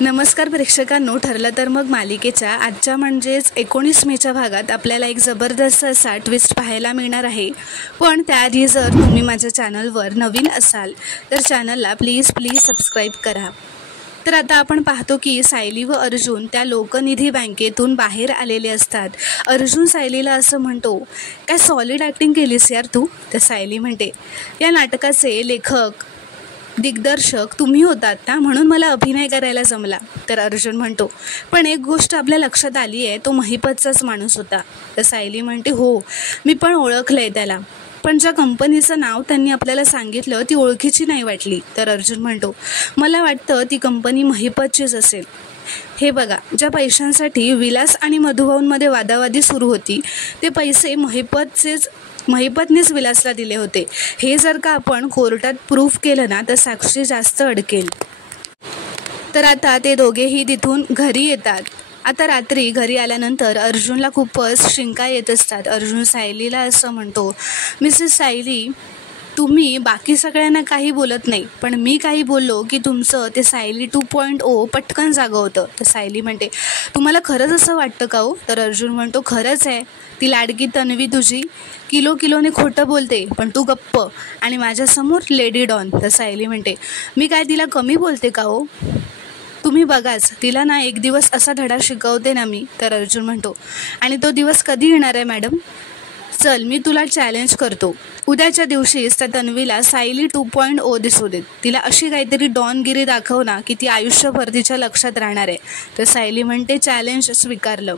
नमस्कार प्रेक्षकांनो, ठरलं तर मग मालिकेच्या आजच्या म्हणजेच 19 मेच्या भागात आपल्याला एक जबरदस्त असा ट्विस्ट पाहायला मिळणार आहे। पण त्याआधी जर तुम्ही माझ्या चॅनलवर नवीन असाल तर चॅनलला प्लीज सबस्क्राईब करा। तर आता आपण पाहतो की सायली व अर्जुन त्या लोकनिधी बँकेतून बाहेर आलेले असतात। अर्जुन सायलीला असं म्हणतो, काय सॉलिड ॲक्टिंग केलीस यार तू। तर सायली म्हणते, या नाटकाचे लेखक दिग्दर्शक तुम्ही होतात ना, म्हणून मला अभिनय करायला जमला। तर अर्जुन म्हणतो, पण एक गोष्ट आपल्या लक्षात आली आहे, तो महिपतचाच माणूस होता। तर सायली म्हणते, हो मी पण ओळखलं आहे त्याला, पण ज्या कंपनीचं नाव त्यांनी आपल्याला सांगितलं ती ओळखीची नाही वाटली। तर अर्जुन म्हणतो, मला वाटतं ती कंपनी महिपतचीच असेल। हे बघा, ज्या पैशांसाठी विलास आणि मधुभाऊंमध्ये वादावादी सुरू होती ते पैसे महिपतनेच विलासला दिले होते। हे जर का आपण कोर्टात प्रूफ केलं ना तर साक्षी जास्त अडकेल। तर आता ते दोघेही तिथून घरी येतात। आता रात्री घरी आल्यानंतर अर्जुनला खूपच शिंका येत असतात। अर्जुन सायलीला असं म्हणतो, मिसेस सायली, तुम्ही बाकी सगळ्यांना काही बोलत नाही, पण मी काही बोललो की तुमचं ते सायली 2.0 पटकन जागं होतं। तर सायली म्हणते, तुम्हाला खरंच असं वाटतं का हो। तर अर्जुन म्हणतो, खरंच आहे, ती लाडकी तन्वी तुझी किलोने खोटं बोलते, पण तू गप्प आणि माझ्यासमोर लेडी डॉन। तर सायली म्हणते, मी काय तिला कमी बोलते का हो, तुम्ही बघाच, तिला ना एक दिवस असा धडा शिकवते ना मी। तर अर्जुन म्हणतो, आणि तो दिवस कधी येणार आहे मॅडम। चल मी तुला चॅलेंज करतो, उद्याच्या दिवशीच त्या तन्वीला सायली 2.0 दिसू देत, तिला अशी काहीतरी डॉनगिरी दाखव ना की ती आयुष्यभर तिच्या लक्षात राहणार आहे। तर सायली म्हणते, चॅलेंज स्वीकारलं।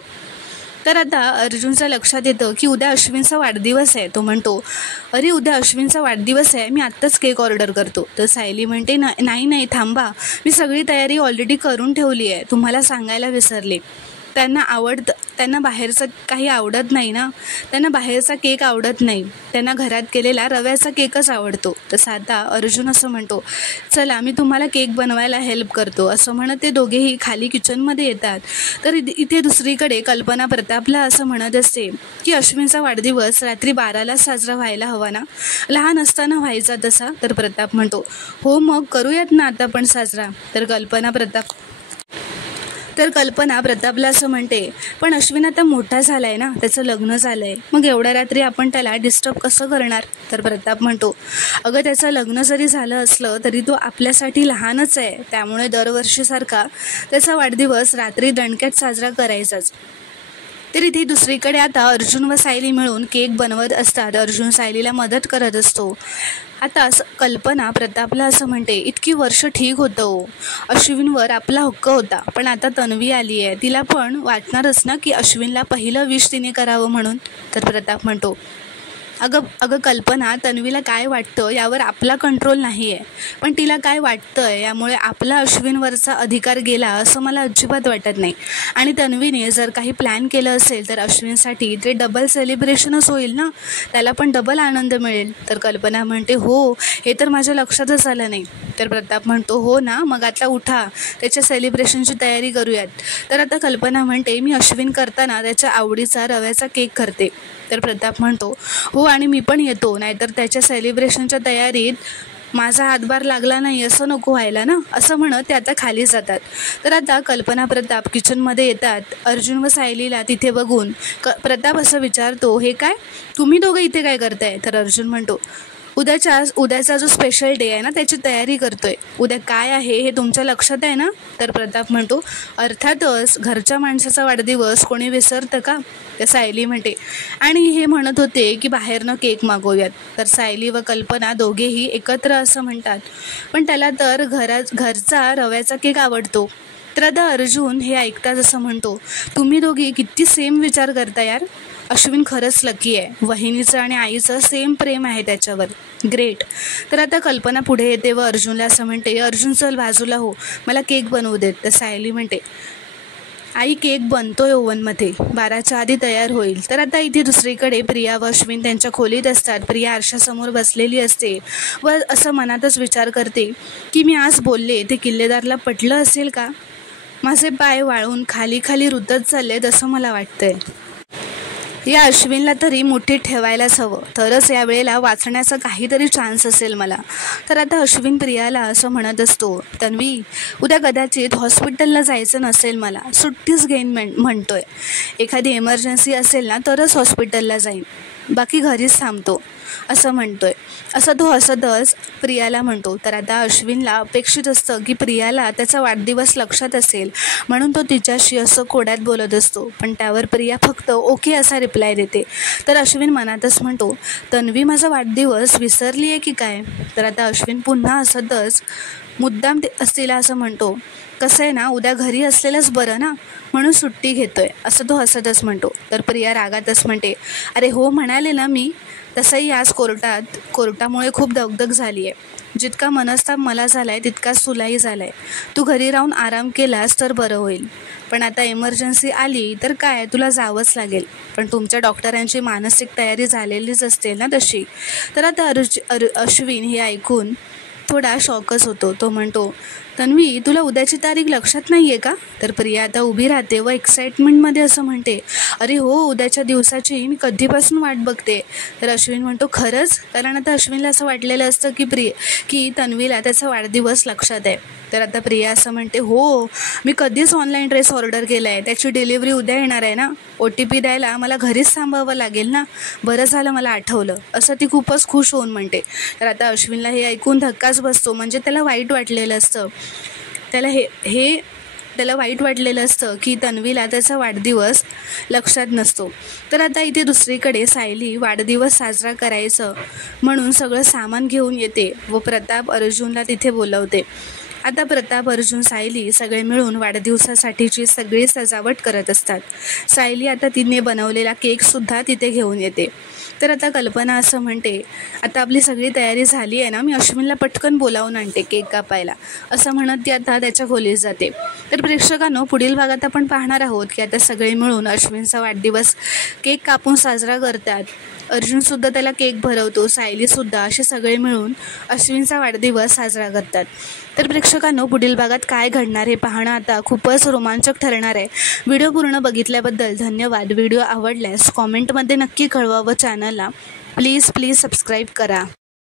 तर आता अर्जुनच्या लक्षात येतं की उद्या अश्विनचा वाढदिवस आहे। तो म्हणतो, अरे उद्या अश्विनचा वाढदिवस आहे, मी आत्ताच केक ऑर्डर करतो। तर सायली म्हणते, नाही थांबा, मी सगळी तयारी ऑलरेडी करून ठेवली आहे, तुम्हाला सांगायला विसरले। त्यांना बाहेरचं काही आवडत नाही ना, त्यांना बाहेरचा केक आवडत नाही, त्यांना घरात केलेला रव्याचा केकच आवडतो। तसं आता अर्जुन असं म्हणतो, चला मी तुम्हाला केक बनवायला हेल्प करतो। असं म्हणत ते दोघेही खाली किचनमध्ये येतात। तर इथे दुसरीकडे कल्पना प्रतापला असं म्हणत असते की अश्विनचा वाढदिवस रात्री 12लाच साजरा व्हायला हवा ना, लहान असताना व्हायचा तसा। तर प्रताप म्हणतो, हो मग करूयात ना आता पण साजरा। तर कल्पना प्रतापला असं म्हणते, पण अश्विन आता मोठा झालाय ना, त्याचं लग्न झालंय, मग एवढ्या रात्री आपण त्याला डिस्टर्ब कसं करणार। तर प्रताप म्हणतो, अगं त्याचं लग्न जरी झालं असलं तरी तो आपल्यासाठी लहानच आहे, त्यामुळे दरवर्षीसारखा त्याचा वाढदिवस रात्री दणक्यात साजरा करायचाच। तर इथे दुसरीकडे आता अर्जुन व सायली मिळून केक बनवत असतात। अर्जुन सायलीला मदत करत असतो। आता कल्पना प्रतापला असं म्हणते, इतकी वर्ष ठीक होतं हो, अश्विनवर आपला हक्क होता, पण आता तन्वी आली आहे, तिला पण वाटणारच ना की अश्विनला पहिलं विश तिने करावं म्हणून। तर प्रताप म्हणतो, अगं कल्पना, तन्वीला काय वाटतं यावर आपला कंट्रोल नाही आहे, पण तिला काय वाटतं यामुळे आपला अश्विनवरचा अधिकार गेला असं मला अजिबात वाटत नाही। आणि तन्वीने जर काही प्लॅन केलं असेल तर अश्विनसाठी ते डबल सेलिब्रेशनच होईल ना, त्याला पण डबल आनंद मिळेल। तर कल्पना म्हणते, हो हे तर माझ्या लक्षातच आलं नाही। तर प्रताप म्हणतो, हो ना, मग आता उठा, त्याच्या सेलिब्रेशनची तयारी करूयात। तर आता कल्पना म्हणते, मी अश्विन करताना त्याच्या आवडीचा रव्याचा केक करते। तर प्रताप म्हणतो, हो आणि मी पण येतो, नाहीतर त्याच्या सेलिब्रेशनच्या तयारीत माझा हातभार लागला नाही असं नको व्हायला ना। असं म्हणत ते आता खाली जातात। तर आता कल्पना प्रताप किचनमध्ये येतात। अर्जुन व सायलीला तिथे बघून प्रताप असं विचारतो, हे काय, तुम्ही दोघं इथे काय करताय। तर अर्जुन म्हणतो, उद्याचा जो स्पेशल डे आहे ना त्याची तयारी करतोय, उद्या काय आहे हे तुमच्या लक्षात आहे ना। तर प्रताप म्हणतो, अर्थातच, घरच्या माणसाचा वाढदिवस कोणी विसरतं का। तर सायली म्हणते, आणि हे म्हणत होते की बाहेरनं केक मागवूयात। तर सायली व कल्पना दोघेही एकत्र असं म्हणतात, पण त्याला तर घरचा रव्याचा केक आवडतो। तर आता अर्जुन हे ऐकताच असं म्हणतो, तुम्ही दोघी किती सेम विचार करता यार, अश्विन खरंच लकी आहे, वहिनीचं आणि आईचं सेम प्रेम आहे त्याच्यावर, ग्रेट। तर आता कल्पना पुढे येते व अर्जुनला असं म्हणते, अर्जुन चल बाजूला हो, मला केक बनवू देत। तर सायली म्हणते, आई केक बनतोय ओव्हनमध्ये, 12च्या आधी तयार होईल। तर आता इथे दुसरीकडे प्रिया व अश्विन त्यांच्या खोलीत असतात। प्रिया आरशासमोर बसलेली असते व असं मनातच विचार करते की मी आज बोलले ते किल्लेदारला पटलं असेल का, माझे पाय वाळून खाली रुतत चाललेत असं मला वाटतंय। या अश्विनला तरी मुठीत ठेवायलाच हवं, तरच या वेळेला वाचण्याचा काहीतरी चान्स असेल मला. तर आता अश्विन प्रियाला असं म्हणत असतो, तन्वी उद्या कदाचित हॉस्पिटलला जायचं नसेल, मला सुट्टीच घेईन म्हणतोय. एखादी इमर्जन्सी असेल ना तरच हॉस्पिटलला जाईन, बाकी घरीच थांबतो असं म्हणतोय. असं तो हसतच प्रियाला म्हणतो. तर आता अश्विनला अपेक्षित असतं की प्रियाला त्याचा वाढदिवस लक्षात असेल म्हणून तो तिच्याशी असं कोड्यात बोलत असतो, पण त्यावर प्रिया फक्त ओके असा रिप्लाय देते. तर अश्विन मनातच म्हणतो, तन्वी माझा वाढदिवस विसरली आहे की काय. तर आता अश्विन पुन्हा हसतच मुद्दाम तिला असं म्हणतो, कसं आहे ना, उद्या घरी असलेलंच बरं ना, म्हणून सुट्टी घेतोय असं तो हसतच म्हणतो. तर प्रिया रागातच म्हणते, अरे हो म्हणाले ना मी, तसंही आज कोर्टामुळे खूप दगदग झाली आहे. जितका मनस्ताप मला झाला आहे तितकाच तुलाही झाला आहे. तू घरी राहून आराम केलास तर बरं होईल, पण आता इमर्जन्सी आली तर काय, तुला जावंच लागेल. पण तुमच्या डॉक्टरांची मानसिक तयारी झालेलीच असते ना तशी. तर आता अश्विन हे ऐकून थोडा शॉकच होतो. तो म्हणतो, तन्वी तुला उद्याची तारीख लक्षात नाही आहे का. तर प्रिया आता उभी राहते व एक्साइटमेंटमध्ये असं म्हणते, अरे हो, उद्याच्या दिवसाची मी कधीपासून वाट बघते. तर अश्विन म्हणतो, खरंच. कारण आता अश्विनला असं वाटलेलं असतं की तन्वीला त्याचा वाढदिवस लक्षात आहे. तर आता प्रिया असं म्हणते, हो मी कधीच ऑनलाईन ड्रेस ऑर्डर केला आहे, त्याची डिलिव्हरी उद्या येणार आहे ना, OTP द्यायला मला घरीच थांबावं लागेल ना, बरं झालं मला आठवलं असं ती खूपच खुश होऊन म्हणते. तर आता अश्विनला हे ऐकून धक्काच बसतो, म्हणजे त्याला वाईट वाटलेलं असतं. त्याला वाईट वाटलेलं असतं की तन्वीला त्याचा वाढदिवस लक्षात नसतो. तर आता इथे दुसरीकडे सायली वाढदिवस साजरा करायचं म्हणून सगळं सामान घेऊन येते व प्रताप अर्जुनला तिथे बोलवते. आता प्रताप अर्जुन सायली सगळे मिळून वाढदिवसासाठीची सगळी सजावट करत असतात. सायली आता तिने बनवलेला केकसुद्धा तिथे घेऊन येते. तर आता कल्पना असं म्हणते, आता आपली सगळी तयारी झाली आहे ना, मी अश्विनला पटकन बोलावून आणते केक कापायला असं म्हणत ती आता त्याच्या खोलीत जाते. तर प्रेक्षकांनो, पुढील भागात आपण पाहणार आहोत की आता सगळे मिळून अश्विनचा वाढदिवस केक कापून साजरा करतात. अर्जुनसुद्धा त्याला केक भरवतो, सायलीसुद्धा, असे सगळे मिळून अश्विनचा वाढदिवस साजरा करतात. तर प्रेक्षकांनो, पुढील भागात काय घडणार हे पाहणं आता खूपच रोमांचक ठरणार आहे. व्हिडिओ पूर्ण बघितल्याबद्दल धन्यवाद. व्हिडिओ आवडल्यास कॉमेंटमध्ये नक्की कळवा व चॅनलला प्लीज सबस्क्राईब करा.